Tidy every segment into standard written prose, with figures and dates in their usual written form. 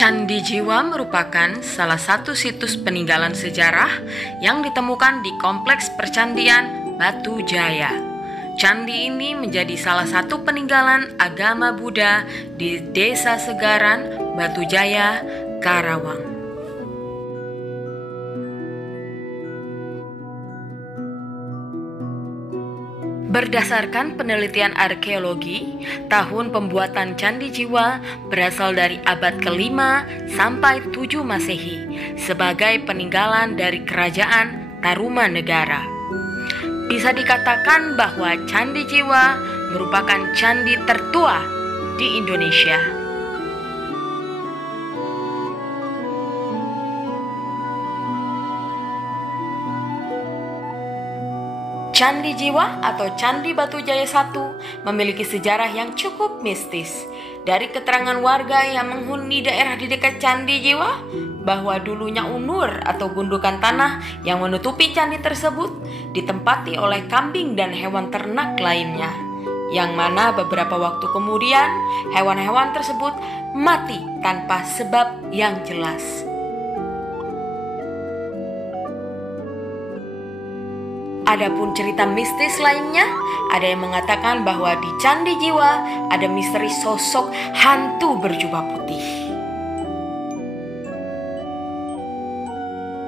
Candi Jiwa merupakan salah satu situs peninggalan sejarah yang ditemukan di Kompleks Percandian Batu Jaya. Candi ini menjadi salah satu peninggalan agama Buddha di Desa Segaran, Batu Jaya, Karawang. Berdasarkan penelitian arkeologi, tahun pembuatan Candi Jiwa berasal dari abad ke-5 sampai 7 Masehi sebagai peninggalan dari Kerajaan Tarumanegara. Bisa dikatakan bahwa Candi Jiwa merupakan candi tertua di Indonesia. Candi Jiwa atau Candi Batu Jaya I memiliki sejarah yang cukup mistis. Dari keterangan warga yang menghuni daerah di dekat Candi Jiwa, bahwa dulunya unur atau gundukan tanah yang menutupi candi tersebut ditempati oleh kambing dan hewan ternak lainnya, yang mana beberapa waktu kemudian hewan-hewan tersebut mati tanpa sebab yang jelas. Adapun cerita mistis lainnya, ada yang mengatakan bahwa di Candi Jiwa ada misteri sosok hantu berjubah putih.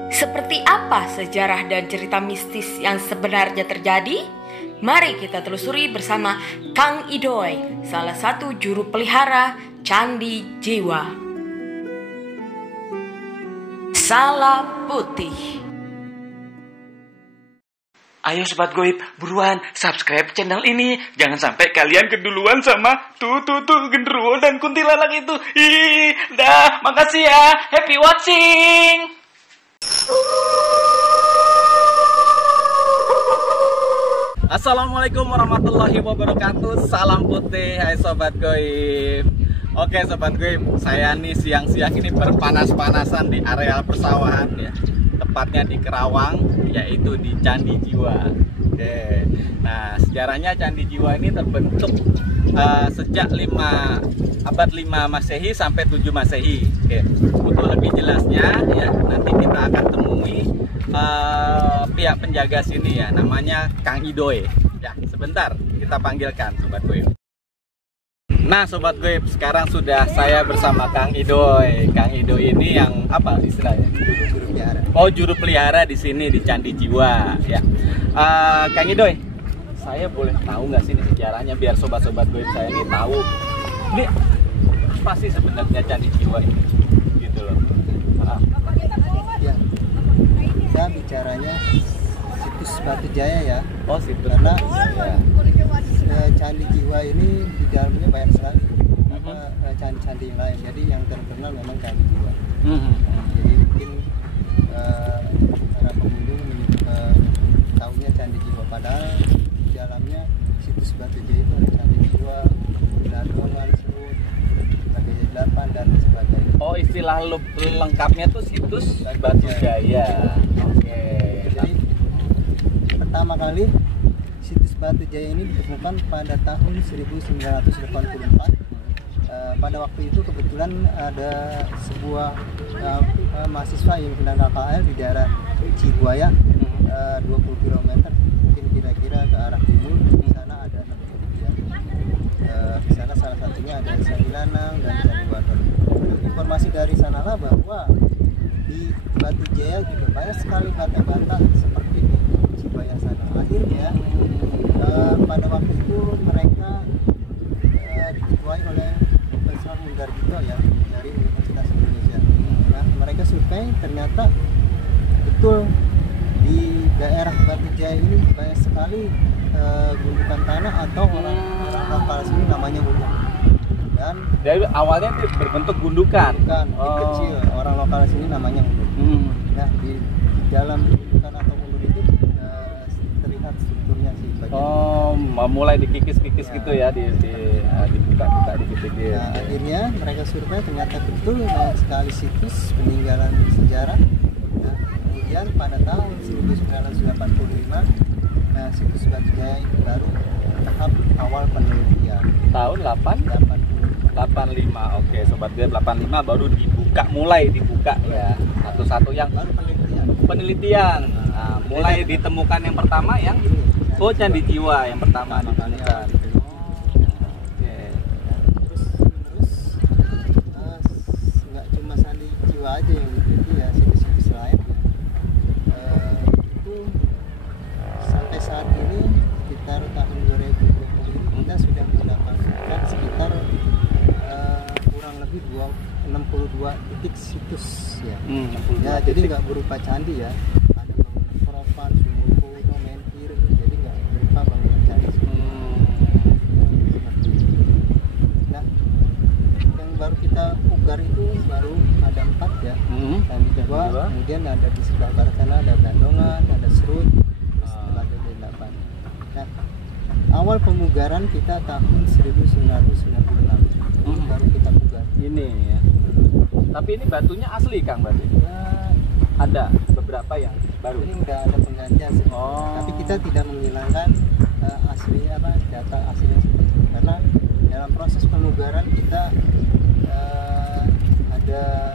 Seperti apa sejarah dan cerita mistis yang sebenarnya terjadi? Mari kita telusuri bersama Kang Idoy, salah satu juru pelihara Candi Jiwa. Salap Putih. Ayo Sobat Goib, buruan subscribe channel ini. Jangan sampai kalian keduluan sama tuh genderuwo dan kuntilanak itu. Dah, makasih ya. Happy watching. Assalamualaikum warahmatullahi wabarakatuh. Salam putih, hai Sobat Goib. Oke Sobat Goib, saya nih siang-siang ini berpanas-panasan di areal persawahan ya. Tepatnya di Karawang, yaitu di Candi Jiwa. Oke. Nah, sejarahnya Candi Jiwa ini terbentuk sejak abad 5 Masehi sampai 7 Masehi. Oke. Untuk lebih jelasnya ya nanti kita akan temui pihak penjaga sini ya, namanya Kang Idoy. Ya, sebentar kita panggilkan Sobat Goib. Nah Sobat Goib, sekarang sudah saya bersama Kang Idoy. Kang Idoy ini yang apa istilahnya? Juru pelihara. Oh, juru pelihara di sini di Candi Jiwa ya. Kang Idoy, saya boleh tahu nggak sih ini sejarahnya biar sobat-sobat Goib saya ini tahu ini apa sih sebenarnya Candi Jiwa ini? Gitu loh. Ya, kita bicaranya situs Batu Jaya ya. Oh, situs. Karena ya. Candi Jiwa ini di dalamnya banyak sekali candi-candi yang lain. Jadi yang terkenal memang Candi Jiwa. Jadi mungkin para pengunjung tahunya Candi Jiwa, padahal di dalamnya situs Batu Jaya itu ada Candi Jiwa, Ladongan, Serut, Batu Delapan dan sebagainya. Oh, istilah lengkapnya tuh situs Batu Jaya. Oke. Jadi pertama kali situs Batu Jaya ini ditemukan pada tahun 1984. Pada waktu itu kebetulan ada sebuah mahasiswa yang sedang KKL di daerah Cibuaya, 20 km mungkin kira-kira ke arah timur. Di sana ada 6 kejadian. Di sana salah satunya ada Candi Lanang dan Candi Wadon. Informasi dari sanalah bahwa di Batu Jaya juga banyak sekali bata-bata seperti di Cibuaya sana. Akhirnya pada waktu itu mereka diketuai oleh Profesor Mundarjito ya dari Universitas Indonesia. Nah, mereka survei ternyata betul di daerah Batu Jaya ini banyak sekali gundukan tanah atau orang lokal sini namanya gunung. Dan dari awalnya itu berbentuk gundukan. Kecil, orang lokal sini namanya gunung. Nah, di dalam gundukan atau gunung itu terlihat strukturnya sih. Oh, mulai dikikis-kikis ya. Gitu ya, dibuka-buka dikit-dikit. Nah, akhirnya mereka survei ternyata betul banyak sekali situs peninggalan sejarah. Nah, kemudian pada tahun 1985, nah situs Batu Jaya itu baru tahap awal penelitian. Tahun 85. 85. Oke, sobat gue 85 baru mulai dibuka ya. Satu-satu yang baru penelitian. Nah, mulai ditemukan yang pertama yang Candi Jiwa yang pertama ditemukan. Oke. Terus nggak cuma Candi Jiwa aja yang diteliti ya, situs-situs lain itu sampai saat ini sekitar tahun 2020 kita sudah mendapatkan sekitar kurang lebih 62 titik situs ya. Ya jadi nggak berupa candi ya, ada bangunan Profan, sumur kuno, menhir, jadi nggak berupa bangunan candi. Nah, yang baru kita pugar itu baru ada 4 ya. Candi Jiwa, kemudian ada di sebelah barat sana ada Gandongan, ada Serut, terus Telaga Delapan. Nah, awal pemugaran kita tahun 1996 baru kita pugar. Ini ya. Tapi ini batunya asli Kang berarti? Ya, ada beberapa yang baru. ini udah ada penggantian sih. Tapi kita tidak menghilangkan asli data aslinya seperti itu. Karena dalam proses pemugaran kita ada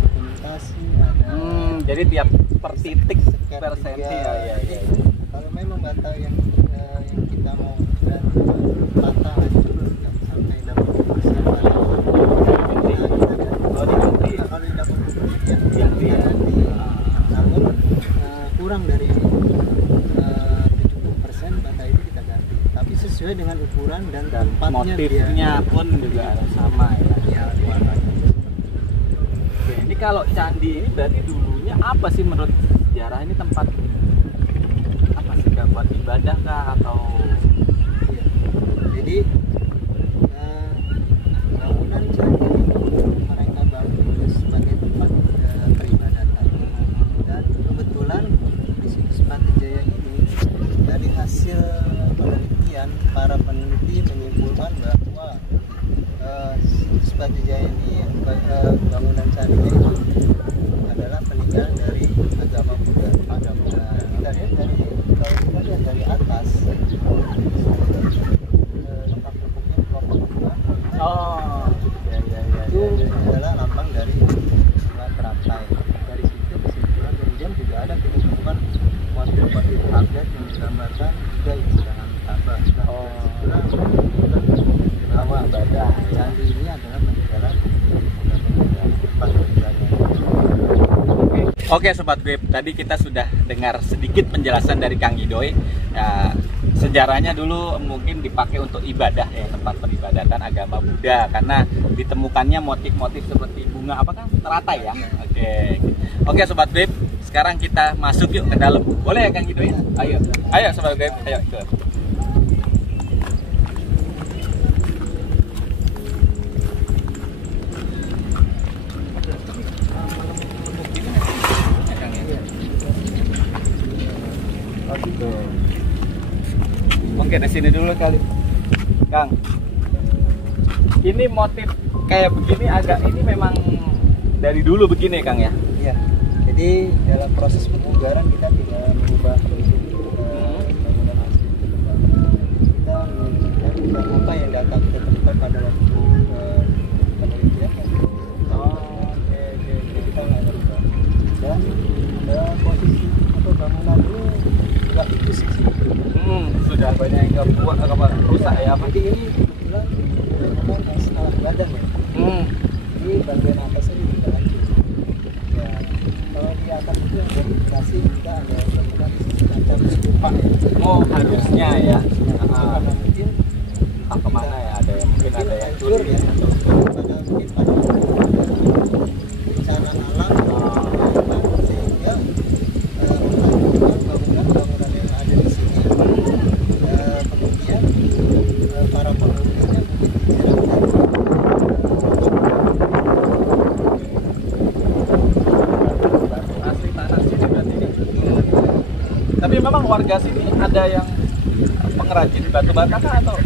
dokumentasi, ada jadi tiap per titik sekian per senti tiga. ya. Kalau memang bata yang kita mau dan patah aja dulu nggak sampai 80% patah. Oh, diganti. Kalau di 80% Diganti ya. Namun kurang dari 70% bata itu kita ganti. Tapi sesuai dengan ukuran dan tempatnya motifnya pun juga sama ya. Ya, warnanya. Oke, ini kalau candi ini berarti dulunya apa sih menurut sejarah ini tempat apa sih Kak, buat ibadah kah atau Iya. Jadi bangunan candi mereka bangun sebagai tempat peribadatan. Dan kebetulan di situs Batu Jaya ini dari hasil penelitian para peneliti menyimpulkan bahwa situs Batu Jaya ini bangunan candinya itu adalah peninggalan dari agama Buddha. Kita lihat kalau kita lihat dari atas letak-letaknya kelompok Buddha. Itu adalah lambang dari teratai. Dari situ kesimpulan kemudian juga ada kesimpulan motif-motif abjad yang menggambarkan Buddha yang sedang tambah. Bahwa candi ini adalah peninggalan Oke Sobat Gue, tadi kita sudah dengar sedikit penjelasan dari Kang Idoy. Ya, sejarahnya dulu mungkin dipakai untuk ibadah ya, tempat peribadatan agama Buddha karena ditemukannya motif-motif seperti bunga apa kan teratai ya. Oke Sobat Gue, sekarang kita masuk yuk ke dalam. Boleh ya Kang Idoy? Ayo Sobat Gue, ayo ikut. Mungkin di sini dulu kali, Kang. Ini motif kayak begini ini memang dari dulu begini, Kang ya? Iya. Jadi dalam proses pemugaran kita tidak mengubah prinsip bangunan asli. Kita menggunakan apa yang data kita temukan pada waktu penelitian. Oke. Kita nggak merubah. Dan posisi atau bangunan ini nggak itu sih. Sudah banyak yang rusak ya. Jadi ini kebetulan yang setengah badan ya. Ini bagian atasnya juga hancur. Ya, kalau di atas itu yang indikasi kita ada bangunan semacam stupa ya. Oh harusnya ya. Karena mungkin Kemana ya? Ada yang mungkin ada yang hancur ya. Pada mungkin pada bencana alam sehingga bangunan yang ada di sini kemudian para penghuninya asli tanah sini berarti. Tapi memang warga sini ada yang pengrajin batu bata atau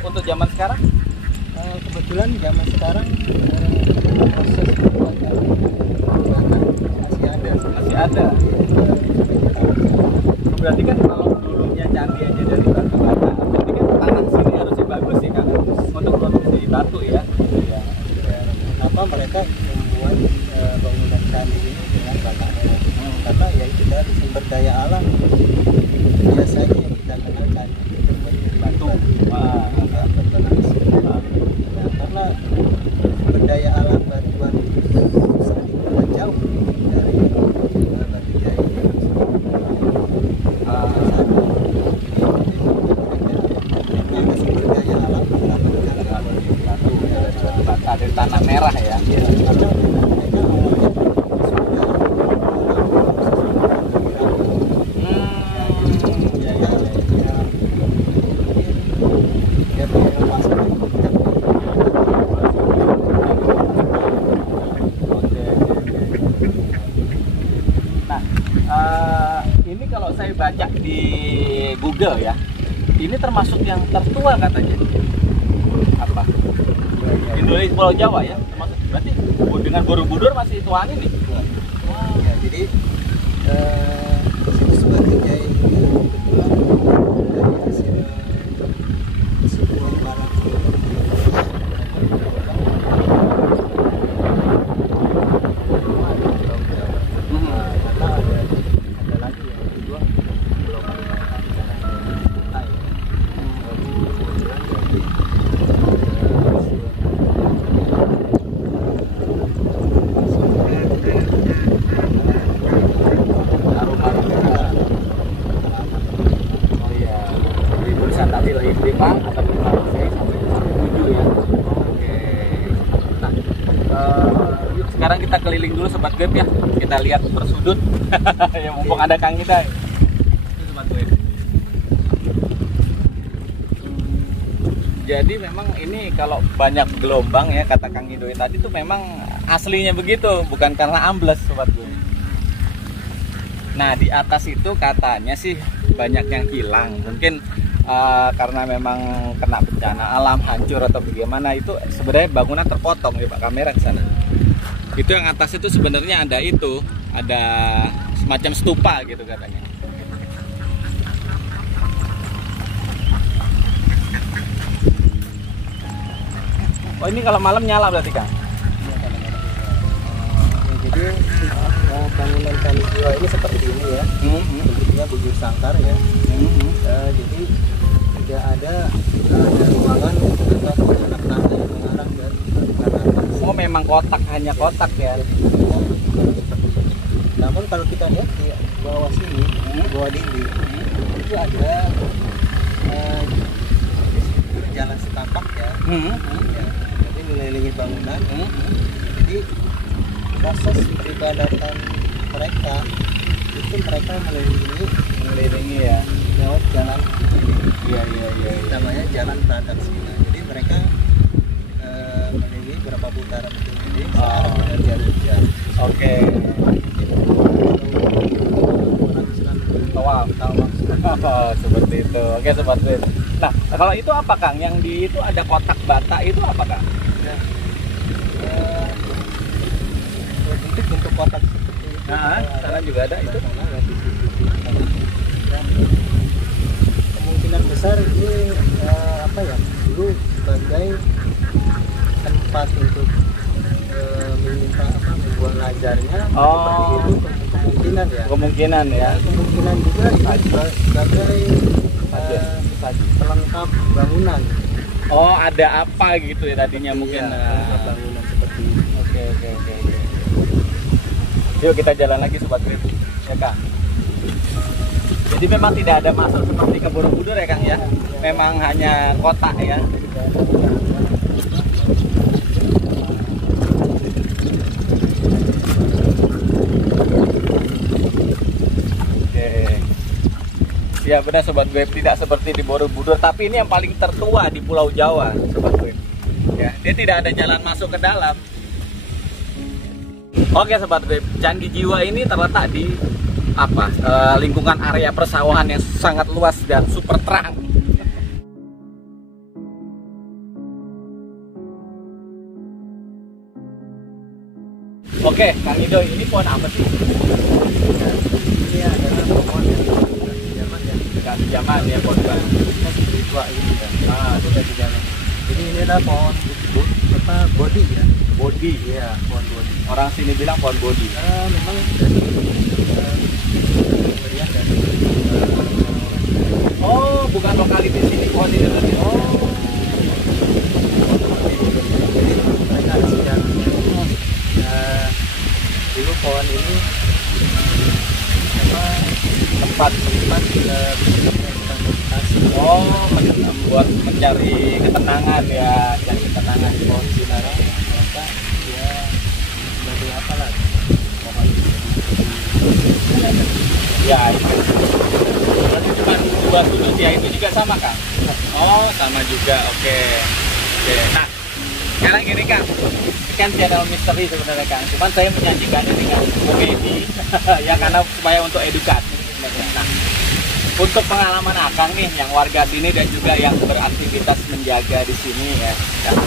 untuk zaman sekarang? Kebetulan zaman sekarang proses pembuatan masih ada. Berarti kan kalau dulunya candi aja dari batu bata, berarti kan tanah sini harusnya bagus sih kan untuk produksi kenapa mereka membuat bangunan candi ini dengan bata merah. Karena ya itu dari sumber daya alam biasanya yang kita kenal candi itu batu, berbenang. Nah, karena sumber daya alam batuan itu sangat jauh dari Batu Jaya. Ada sumber daya alam bata dari tanah merah ya. karena mereka awalnya ini kalau saya baca di Google ya, ini termasuk yang tertua katanya. Apa? Indonesia Pulau Jawa ya, termasuk. Berarti dengan Borobudur masih tuaan ini. ya, jadi situs Batu Jaya ini kebetulan dari hasil kesuburan barang karena ada lagi yang kedua Pulau Kalimantan di sana Kutai. Kebetulan dari Oh iya, di tulisan tadi lagi di Pak atau di Pak saya sampai 7 ya. Oke. Nah, yuk sekarang kita keliling dulu Sobat Web ya. Kita lihat bersudut. Ya mumpung ada Kang Ida. Itu Sobat Web. Jadi memang ini kalau banyak gelombang ya kata Kang Ido tadi tuh memang aslinya begitu, bukan karena ambles Sobat Web. Nah di atas itu katanya sih banyak yang hilang, mungkin karena memang kena bencana alam hancur atau bagaimana. Itu sebenarnya bangunan terpotong ya Pak, kamera di sana. Itu yang atas itu sebenarnya ada semacam stupa gitu katanya. Oh ini kalau malam nyala berarti Kang? jadi bangunan Candi Jiwa ini seperti ini ya, bentuknya bujur sangkar ya. Jadi tidak ada ruangan atau anak tangga yang mengarah dan atas. Oh memang kotak, hanya kotak ya. Namun kalau kita lihat di bawah sini, bawah dinding itu ada jalan setapak ya. Ya, jadi mengelilingi bangunan. Jadi proses peribadatan mereka itu mereka mengelilingi ya. lewat jalan Iya. namanya jalan Pradaksina. Jadi mereka mengelilingi beberapa putaran ini searah dengan jalur. Oke. Wow. Seperti itu. Oke Sobat Web. Nah kalau itu apa Kang? Yang di itu ada kotak bata itu apa Kang? Bentuk kotak seperti itu. Nah, sana juga ada itu. Kemungkinan besar ini dulu sebagai tempat untuk membuang lajarnya. Seperti itu kemungkinan ya. Kemungkinan ya. Kemungkinan juga sebagai pelengkap bangunan. Oh ada apa gitu ya tadinya mungkin. Pelengkap bangunan seperti ini. Oke. Yuk kita jalan lagi Sobat Web. Ya Kang. Jadi memang tidak ada masuk seperti ke Borobudur ya Kang ya. Memang hanya kota ya. Oke. Ya benar Sobat Web, tidak seperti di Borobudur, tapi ini yang paling tertua di Pulau Jawa Sobat Web. Ya, dia tidak ada jalan masuk ke dalam. Oke Sobat Web, Candi Jiwa ini terletak di lingkungan area persawahan yang sangat luas dan super terang. Oke, Kang Ido, ini pohon apa sih? Ini adalah pohon yang zaman ya. Dikasih zaman ya, pohon baru. Tua ini kan. Sudah di zaman. Jadi ini adalah pohon bukit bodi ya. Bodi. Iya, pohon bodi. Orang sini bilang pohon bodi. Memang dari pemberian dari orang-orang. Oh, bukan lokalitas sini pohon ini berarti. Oh. Jadi mereka ada sejarahnya. Dulu pohon ini tempat meditasi. Oh, buat mencari ketenangan ya, cari ketenangan di pohon Cinara. Mereka ya sebagai apa lagi? Pohon Ya, itu. Berarti cuma dua sudut ya, itu juga sama Kang? Oh, sama juga. Oke. Oke. Nah, sekarang gini Kang, ini kan channel misteri sebenarnya Kang. Cuman saya menyajikan ini Kang komedi, ya karena supaya untuk edukasi sebenarnya. Nah, untuk pengalaman Akang nih, yang warga sini dan juga yang beraktivitas menjaga di sini ya, Kang,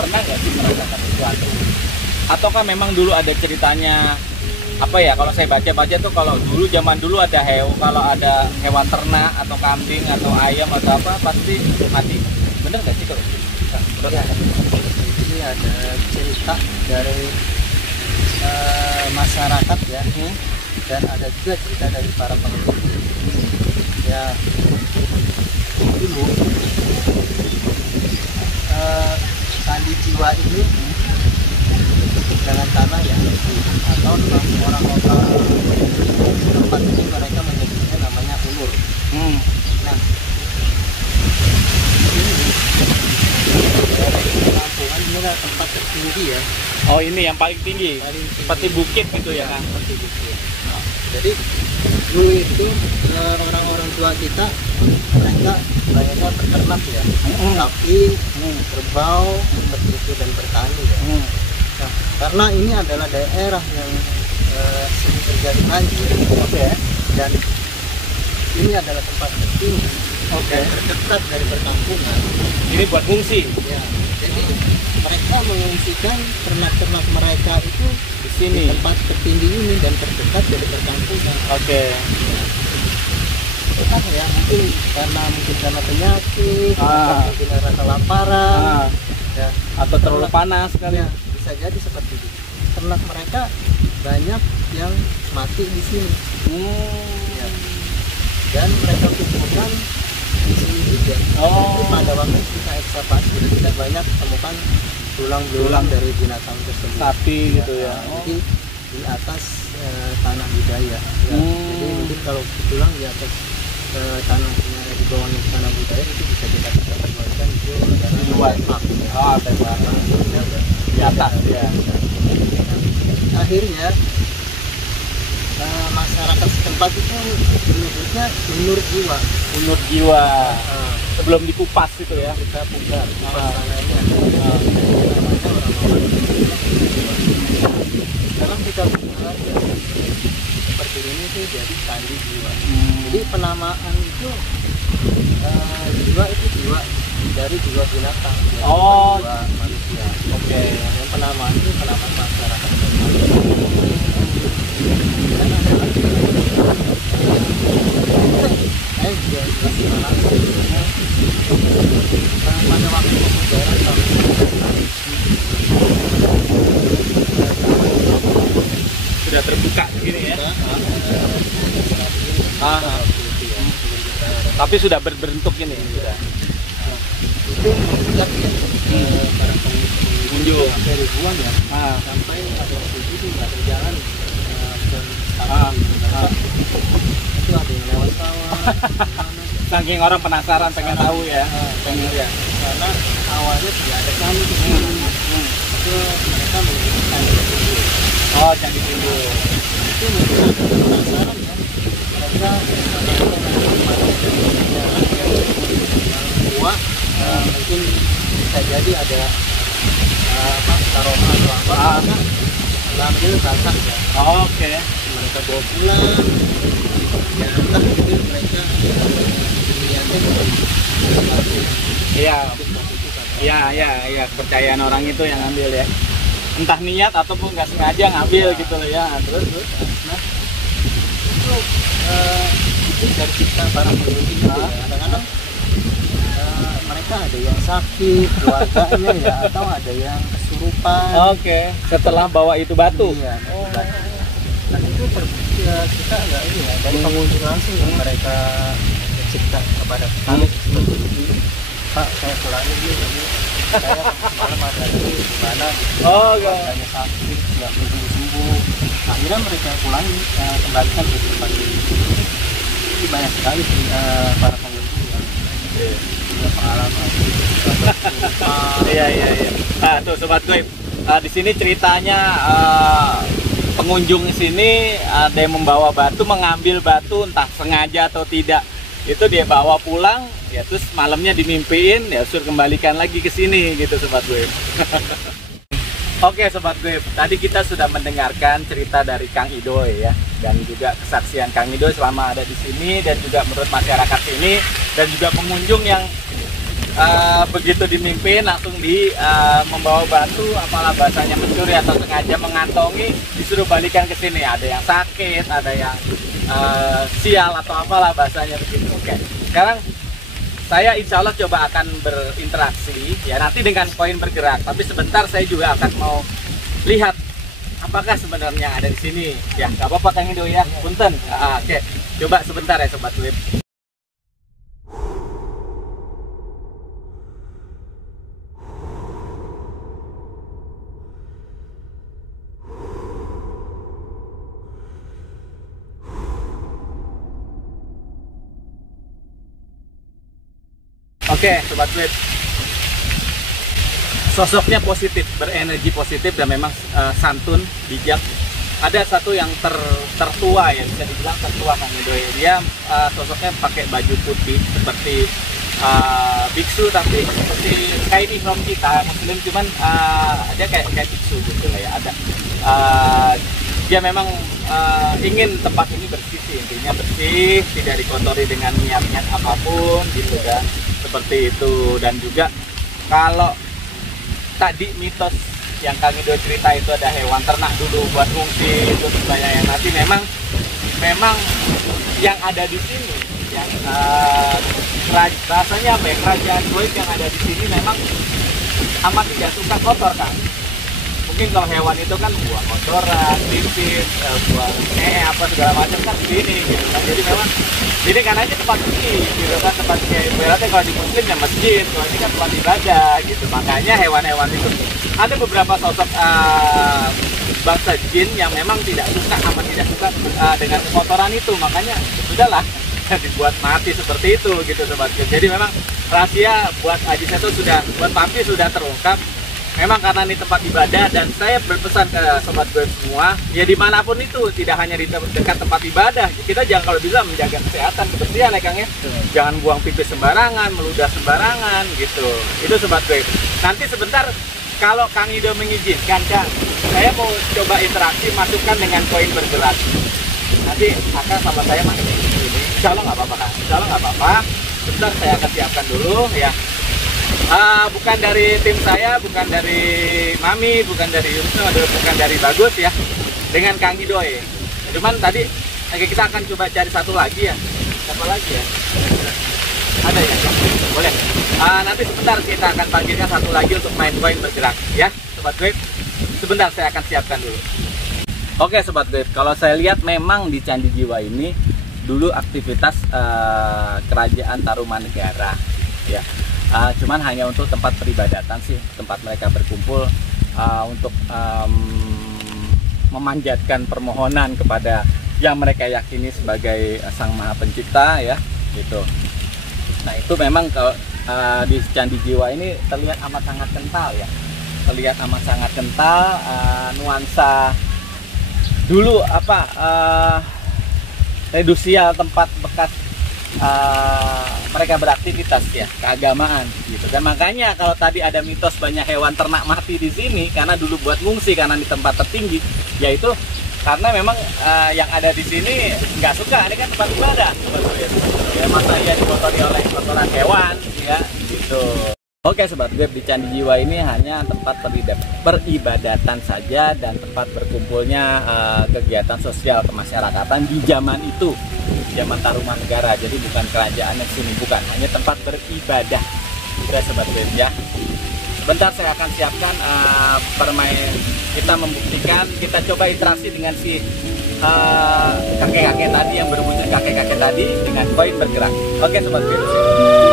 pernah nggak sih merasakan sesuatu? Ataukah memang dulu ada ceritanya? Apa ya, kalau saya baca-baca tuh kalau dulu zaman dulu ada kalau ada hewan ternak atau kambing atau ayam atau apa pasti mati. Bener nggak sih kalau gitu? ya, ini ada cerita dari masyarakat ya, dan ada juga cerita dari para peneliti. Ya, dulu Candi Jiwa ini dengan tanah ya, atau orang lokal tempat ini mereka menyebutnya namanya ulur. Nah, ini penampungan ini adalah tempat tertinggi ya. Oh, ini yang paling tinggi, seperti bukit gitu ya Kang? Seperti bukit. Jadi dulu itu orang-orang tua kita mereka banyaknya peternak ya, sapi, kerbau, seperti itu, dan bertani ya. Nah, karena ini adalah daerah yang sering terjadi banjir, dan ini adalah tempat tertinggi, terdekat dari perkampungan. Ini buat fungsi? Ya, jadi mereka mengungsikan ternak-ternak mereka itu Di sini? di tempat tertinggi ini dan terdekat dari perkampungan. Entah ya, mungkin karena penyakit, mungkin karena kelaparan, ya, atau terlalu panas kali ya, bisa jadi seperti itu. Ternak mereka banyak yang mati di sini. Ya. Dan mereka kumpulkan di sini juga. Jadi pada waktu kita ekskavasi kita banyak temukan tulang-belulang dari binatang tersebut. Sapi gitu ya. Jadi di atas tanah budaya. Ya. Jadi mungkin kalau tulang di atas tanahnya, di bawahnya tanah budaya itu bisa kita kategorikan itu adalah temak. Temak. Di atas ya. Akhirnya masyarakat setempat itu menyebutnya Unur Jiwa. Unur Jiwa. Sebelum dikupas itu ya. Kita pugar kupas tanahnya. Namanya orang-orang sekarang kita pugar ya, seperti ini sih jadi Candi Jiwa. Jadi penamaan itu jiwa itu jiwa dari jiwa binatang, jiwa manusia. Yang penamaan itu penamaan masyarakat. Dan adalah saya juga masih merasa pada waktu pemugaran tahun sudah terbuka begini ya. Tapi sudah berbentuk ini sudah. Itu meningkat ya para pengunjung sampai ribuan ya. Sampai pada waktu itu nggak berjalan itu ada yang lewat sawah. Saking orang penasaran pengen tahu ya. Pengen ya. Karena awalnya tidak ada kami di sini. Itu mereka menggunakan Candi Timbul. itu mungkin penasaran ya. Mereka tua mungkin bisa jadi ada aroma atau apa, ngambil basah ya. Mereka bawa pulang ya, entah mungkin mereka niatnya Iya, kepercayaan orang itu yang ngambil ya. Entah niat ataupun nggak sengaja ngambil gitu loh ya. Terus nah itu dari kita para pengunjung kadang-kadang mereka ternyata ada yang sakit keluarganya ya, atau ada yang kesurupan. Oke, setelah bawa itu batu. Iya, batu. Nah itu kita nggak ini ya, dari pengunjung langsung yang mereka cerita kepada kami seperti itu. Pak, saya pulang ini saya malam ada di mana gitu. Keluarganya sakit, nggak sembuh. Akhirnya mereka pulang kembalikan ke tempat ini. Jadi banyak sekali sih para pengunjung yang punya pengalaman. Iya. Nah, tuh sobat gue, di sini ceritanya pengunjung sini ada yang membawa batu, mengambil batu entah sengaja atau tidak. Itu dia bawa pulang, ya terus malamnya dimimpiin, ya suruh kembalikan lagi ke sini gitu sobat gue. Oke sobat gue, tadi kita sudah mendengarkan cerita dari Kang Idoy ya, dan juga kesaksian Kang Idoy selama ada di sini, dan juga menurut masyarakat sini, dan juga pengunjung yang begitu dimimpin langsung membawa batu, apalah bahasanya mencuri atau sengaja mengantongi, disuruh balikan ke sini. Ada yang sakit, ada yang sial atau apalah bahasanya begitu. Oke, sekarang saya insya Allah coba akan berinteraksi ya nanti dengan koin bergerak, tapi sebentar saya juga akan mau lihat apakah sebenarnya ada di sini ya. Gak apa-apa Kang Idoy ya, punten. Oke, coba sebentar ya sobat web. Oke, sobat web, sosoknya positif, berenergi positif, dan memang santun, bijak. Ada satu yang tertua ya, bisa dibilang tertua Kang Idoy. Dia sosoknya pakai baju putih seperti biksu, tapi seperti kain ihram kita muslim, cuman dia kayak biksu gitu lah ya. Ada dia memang ingin tempat ini bersih sih, intinya bersih, tidak dikotori dengan niat-niat apapun gitu kan. Seperti itu. Dan juga kalau tadi mitos yang Kang Idoy cerita itu ada hewan ternak dulu buat fungsi itu supaya yang nanti memang yang ada di sini yang rasanya apa ya, kerajaan goib yang ada di sini memang amat tidak suka kotor kan. Mungkin kalau hewan itu kan buang kotoran, pipis, buang apa segala macam kan begini gitu kan. Jadi memang ini kan aja tempat suci gitu kan, tempat kayak berarti kalau di muslim ya masjid, kalau ini kan tempat ibadah gitu. Makanya hewan-hewan itu ada beberapa sosok bangsa jin yang memang tidak suka, amat tidak suka dengan kotoran itu. Makanya sudahlah dibuat mati seperti itu gitu sobat. Jadi memang rahasia buat Aji Seto sudah, buat Papi sudah terungkap. Memang karena ini tempat ibadah, dan saya berpesan ke sobat gue semua, ya dimanapun itu, tidak hanya di dekat tempat ibadah, kita jangan kalau bisa menjaga kesehatan, kebersihan ya Kang ya. Jangan buang pipis sembarangan, meludah sembarangan gitu. Itu sobat gue. Nanti sebentar kalau Kang Idoy mengizinkan Kang, saya mau coba interaksi, masukkan dengan koin bergerak. Nanti akan sama saya masuk ini. Insya Allah nggak apa-apa Kang. Insya Allah nggak apa-apa. Sebentar saya akan siapkan dulu ya. Bukan dari tim saya, bukan dari Mami, bukan dari Yusno, bukan dari Bagus ya, dengan Kang Idoy. Cuman tadi kita akan coba cari satu lagi ya. Siapa lagi ya? Ada ya? Boleh. Nanti sebentar kita akan panggilnya satu lagi untuk main koin bergerak ya, sobat web. Sebentar saya akan siapkan dulu. Oke sobat web, kalau saya lihat memang di Candi Jiwa ini dulu aktivitas kerajaan Tarumanegara ya. Cuman hanya untuk tempat peribadatan sih, tempat mereka berkumpul untuk memanjatkan permohonan kepada yang mereka yakini sebagai Sang Maha Pencipta ya gitu. Nah itu memang kalau di Candi Jiwa ini terlihat amat sangat kental ya, terlihat amat sangat kental nuansa dulu apa redusial tempat bekas mereka beraktivitas ya, keagamaan gitu. Dan makanya kalau tadi ada mitos banyak hewan ternak mati di sini karena dulu buat ngungsi karena di tempat tertinggi, yaitu karena memang yang ada di sini nggak suka, ini kan tempat ibadah ya, masa iya dikotori oleh kotoran hewan ya gitu. Oke sobat web, di Candi Jiwa ini hanya tempat peribadatan saja dan tempat berkumpulnya kegiatan sosial kemasyarakatan di zaman itu, zaman Tarumanegara. Jadi bukan kerajaan yang sini, bukan, hanya tempat beribadah Oke Sobat Wim ya. Sebentar saya akan siapkan permain. Kita membuktikan, kita coba interaksi dengan si kakek-kakek tadi yang berwujud kakek-kakek tadi dengan koin bergerak. Oke Sobat Wim.